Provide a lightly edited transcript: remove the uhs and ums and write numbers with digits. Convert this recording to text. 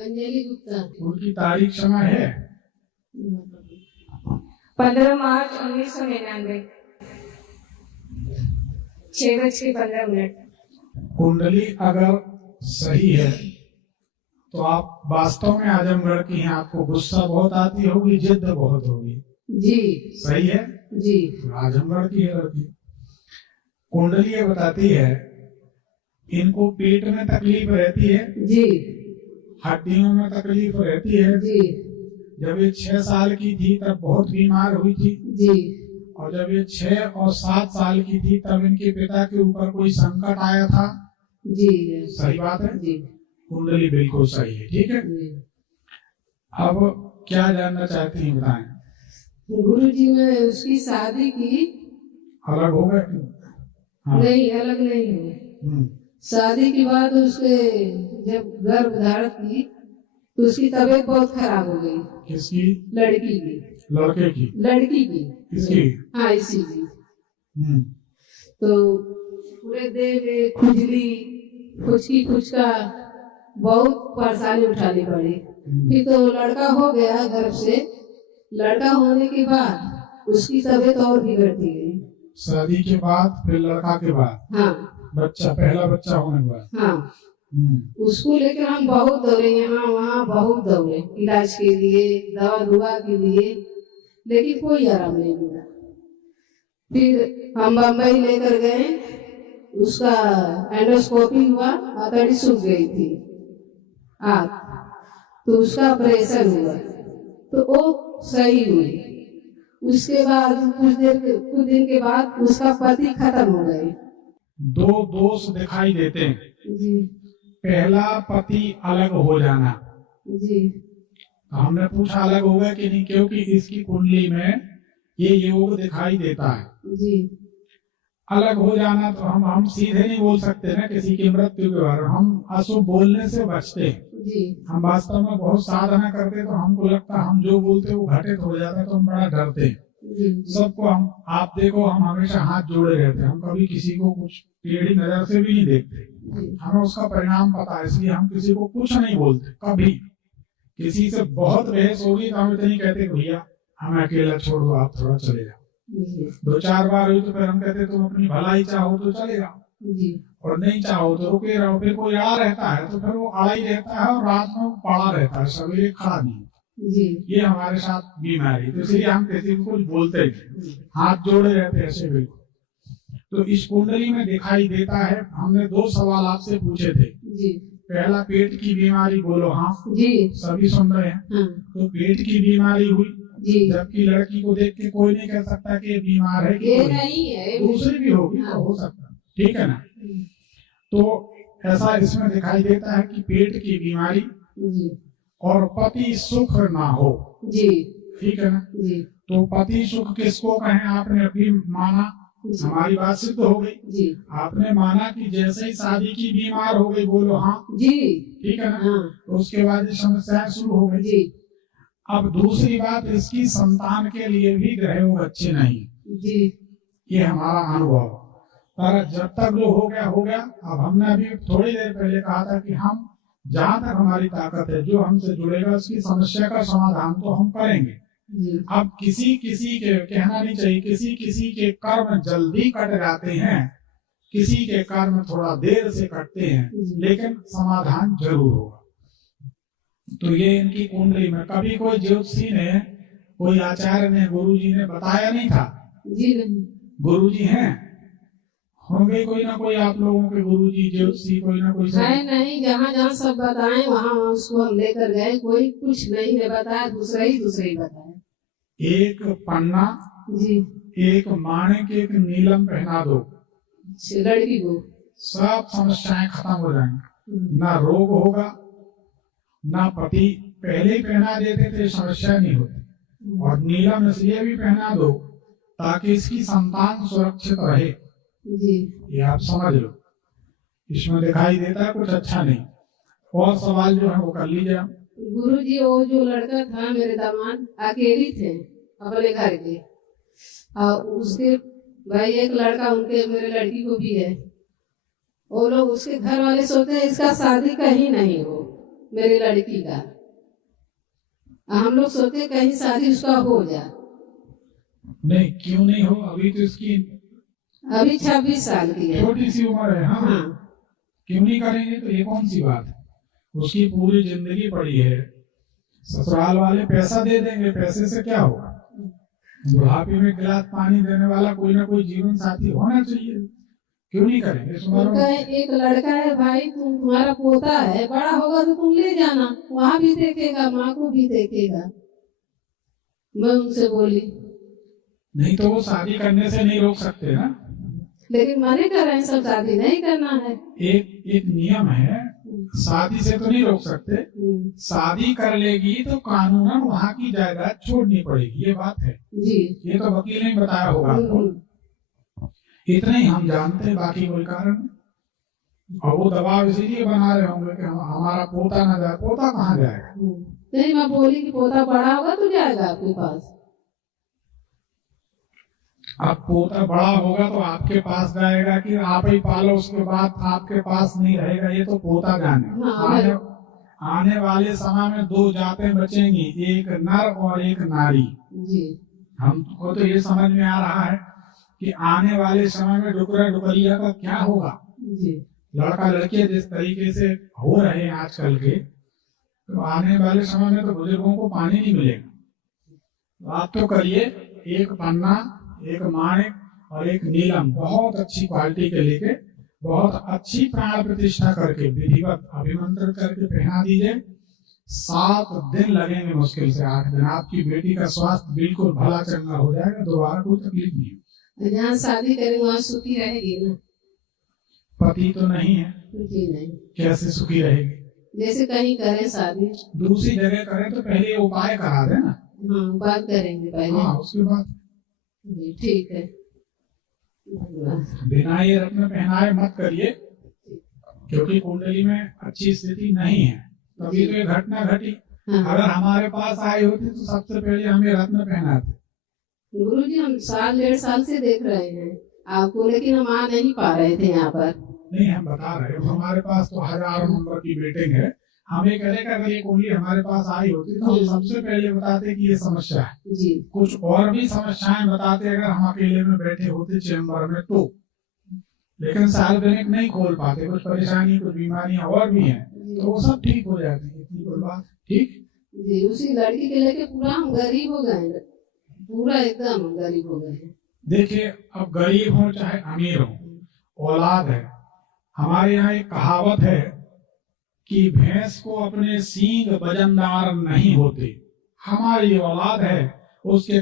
अंजलि गुप्ता। उनकी तारीख समय है 15 मार्च 1999, 6:15। कुंडली अगर सही है तो आप वास्तव में आजमगढ़ की हैं। आपको गुस्सा बहुत आती होगी, जिद बहुत होगी। जी सही है जी। आजमगढ़ की है लड़की। कुंडली ये बताती है इनको पेट में तकलीफ रहती है जी हड्डियों में तकलीफ रहती है जी जब ये 6 साल की थी तब बहुत बीमार हुई थी जी और जब ये 6 और 7 साल की थी तब इनके पिता के ऊपर कोई संकट आया था। जी सही बात है। जी कुंडली बिल्कुल सही है। ठीक है, जी। अब क्या जानना चाहती हैं बताएं। गुरु जी ने उसकी शादी की। अलग हो गए? हाँ। नहीं, अलग नहीं हुए। शादी के बाद उसके जब गर्भ धारण की तो उसकी तबीयत बहुत खराब हो गई। किसकी? लड़की की। लड़के की? लड़की की। किसकी? हाँ, इसी की। तो पूरे देह में खुजली, खुचकी खुचका बहुत परेशानी उठानी पड़ी। फिर तो लड़का हो गया गर्भ से। लड़का होने के बाद उसकी तबीयत और बिगड़ती गई। शादी के बाद फिर लड़का के बाद? हाँ। बच्चा, पहला बच्चा होने के बाद? हाँ। उसको लेकर हम बहुत दौड़े, यहाँ वहाँ बहुत दौड़े इलाज के लिए, दवा दुआ के लिए, लेकिन कोई आराम नहीं मिला। फिर हम बम्बई लेकर गए, उसका एंडोस्कोपी हुआ, आंतड़ी सूख गई थी आँख, तो उसका ऑपरेशन हुआ तो वो सही हुई। उसके बाद कुछ दिन के बाद उसका पति खत्म हो गए। 2 दोष दिखाई देते हैं जी। पहला, पति अलग हो जाना। जी। हमने पूछा अलग होगा कि नहीं, क्योंकि इसकी कुंडली में ये योग दिखाई देता है। जी। अलग हो जाना तो हम सीधे नहीं बोल सकते ना किसी की मृत्यु के बारे में। हम अशुभ बोलने से बचते हैं। जी। हम वास्तव में बहुत साधना करते तो हमको लगता हम जो बोलते वो घटित हो जाता तो हम बड़ा डरते हैं। सबको आप देखो, हम हमेशा हाथ जोड़े रहते हैं। हम कभी किसी को कुछ टेढ़ी नजर से भी नहीं देखते। हमें उसका परिणाम पता है, इसलिए हम किसी को कुछ नहीं बोलते। कभी किसी से बहुत बहस होगी तो हम इतनी कहते भैया हमें अकेला छोड़ दो, आप थोड़ा चले जाओ। 2-4 बार हुई तो फिर हम कहते तुम अपनी भलाई चाहो तो चले जाओ और नहीं चाहो तो रुके रहो। फिर कोई आ रहता है तो फिर वो आड़ा ही रहता है और रात में वो पड़ा रहता है, सवेरे खड़ा नहीं। ये हमारे साथ बीमारी, तो इसलिए हम किसी को कुछ बोलते नहीं, हाथ जोड़े रहते ऐसे बिल्कुल। तो इस कुंडली में दिखाई देता है। हमने 2 सवाल आपसे पूछे थे। पहला, पेट की बीमारी, बोलो हाँ जी, सभी सुन रहे हैं। तो पेट की बीमारी हुई, जबकि लड़की को देख के कोई नहीं कह सकता कि ये बीमार है कि नहीं है, दूसरी भी होगी तो हो सकता है। ठीक है ना। तो ऐसा इसमें दिखाई देता है कि पेट की बीमारी और पति सुख ना हो। जी ठीक है ना जी। तो पति सुख किसको कहें? आपने अभी माना, हमारी बात सिद्ध हो गई जी। आपने माना कि जैसे ही शादी की बीमार हो गई, बोलो हाँ जी, ठीक है ना। तो उसके बाद ये समस्याएं शुरू हो गई जी। अब दूसरी बात, इसकी संतान के लिए भी ग्रह योग अच्छे नहीं जी, ये हमारा अनुभव। पर जब तक जो हो गया हो गया। अब हमने अभी थोड़ी देर पहले कहा था कि हम जहाँ तक हमारी ताकत है, जो हमसे जुड़ेगा उसकी समस्या का समाधान तो हम करेंगे। अब किसी के कहना नहीं चाहिए, किसी के कर्म जल्दी कट जाते हैं, किसी के कर्म थोड़ा देर से कटते हैं, लेकिन समाधान जरूर होगा। तो ये इनकी कुंडली में कभी कोई ज्योतिषी ने, कोई आचार्य ने, गुरुजी ने बताया नहीं था जी। गुरुजी हैं, होंगे कोई ना कोई आप लोगों के गुरुजी ज्योतिषी, कोई ना कोई है नहीं। जहाँ जहाँ सब बताएं वहाँ उसको हम लेकर गए, कोई कुछ नहीं है बताया, दूसरा ही बताया। एक पन्ना जी, एक माणिक, एक नीलम पहना दो लड़की को, सब समस्याएं खत्म हो जाएंगी। ना रोग होगा, ना पति, पहले ही पहना देते थे समस्या नहीं होती। और नीलम इसलिए भी पहना दो ताकि इसकी संतान सुरक्षित रहे जी। ये आप समझ लो, इसमें दिखाई देता है कुछ अच्छा नहीं। और सवाल जो है वो कर लीजिए। गुरुजी, वो जो लड़का था मेरे दामाद, अकेली थे अपने घर के, और उसके भाई एक लड़का, उनके मेरे लड़की को भी है। वो लोग, उसके घर वाले सोचते हैं इसका शादी कहीं नहीं हो, मेरी लड़की का। हम लोग सोचे कहीं शादी उसका हो जाए। नहीं, क्यों नहीं हो? अभी तो इसकी अभी 26 साल की है। छोटी सी उम्र है। हाँ, हाँ, क्यों नहीं करेंगे? तो ये कौन सी बात है? उसकी पूरी जिंदगी पड़ी है, ससुराल वाले पैसा दे देंगे, पैसे से क्या होगा? बुढ़ापे में गिलास पानी देने वाला कोई ना कोई जीवन साथी होना चाहिए। क्यों नहीं करेंगे इस उम्र उनका में? एक लड़का है भाई, तुम्हारा पोता है, बड़ा होगा तो तुम ले जाना, वहाँ भी देखेगा, माँ को भी देखेगा। मैं उनसे बोली, नहीं तो वो शादी करने से नहीं रोक सकते ना। लेकिन मने कर रहे हैं सब, शादी नहीं करना है। एक नियम है, शादी से तो नहीं रोक सकते। शादी कर लेगी तो कानूनन वहाँ की जायदाद छोड़नी पड़ेगी, ये बात है जी। ये तो वकील ने बताया होगा आपको। इतना ही हम जानते हैं, बाकी कोई कारण नहीं। और वो दबाव इसीलिए बना रहे होंगे कि हमारा पोता ना जाए। पोता कहाँ जाएगा? नहीं, मैं बोली कि पोता बड़ा होगा तो जाएगा आपके पास। अब पोता बड़ा होगा तो आपके पास जाएगा कि आप ही पालो, उसके बाद आपके पास नहीं रहेगा, ये तो पोता जाने। हाँ, आने वाले समय में 2 जातें बचेंगी, एक नर और एक नारी। जी। हमको तो ये समझ में आ रहा है कि आने वाले समय में डुकरा डुकरिया का क्या होगा। जी। लड़का लड़कियां जिस तरीके से हो रहे हैं आजकल के, तो आने वाले समय में तो बुजुर्गों को पानी नहीं मिलेगा। आप तो करिए, एक पन्ना, एक माणिक और एक नीलम बहुत अच्छी क्वालिटी के लेके बहुत अच्छी प्राण प्रतिष्ठा करके विधिवत अभिमंत्रण करके पहना दीजिए। 7 दिन लगेंगे, मुश्किल से 8 दिन। आपकी बेटी का स्वास्थ्य बिल्कुल भला चंगा हो जाएगा, दोबारा कोई तकलीफ नहीं। जहाँ शादी करेंगे वहाँ सुखी रहेगी ना। पति तो नहीं है, जी नहीं। कैसे सुखी रहेगी? जैसे कहीं करें शादी, दूसरी जगह करें तो पहले उपाय करा देना। हाँ, बात करेंगे पहले। हाँ, उसके बाद जी, ठीक है। बिना ये रत्न पहनाए मत करिए, क्योंकि कुंडली में अच्छी स्थिति नहीं है, तभी तो ये घटना घटी। हाँ। अगर हमारे पास आई होती तो सबसे पहले हमें रत्न पहनाते। गुरु जी, हम 1.5 साल से देख रहे हैं आपको, लेकिन हम आ नहीं पा रहे थे यहाँ पर। नहीं, हम बता रहे हैं, हमारे पास तो हजारों नंबर की बेटिंग है। हमें कहने का अगर ये कुंडली हमारे पास आई होती तो हम सबसे पहले बताते कि ये समस्या है। जी। कुछ और भी समस्याएं बताते अगर हम अकेले में बैठे होते चेम्बर में तो, लेकिन सार्वजनिक नहीं खोल पाते। कुछ परेशानी, कुछ बीमारियां और भी हैं, तो वो सब ठीक हो जाती है। इतनी कोई बात ठीक। जी, उसी लड़की के लेके पूरा हम गरीब हो गए, पूरा एकदम हम गरीब हो गए हैं। देखिए, अब गरीब हो चाहे अमीर हो, औलाद है। हमारे यहाँ एक कहावत है कि भैंस को अपने सींग वजनदार नहीं होते। हमारी औलाद है, उसके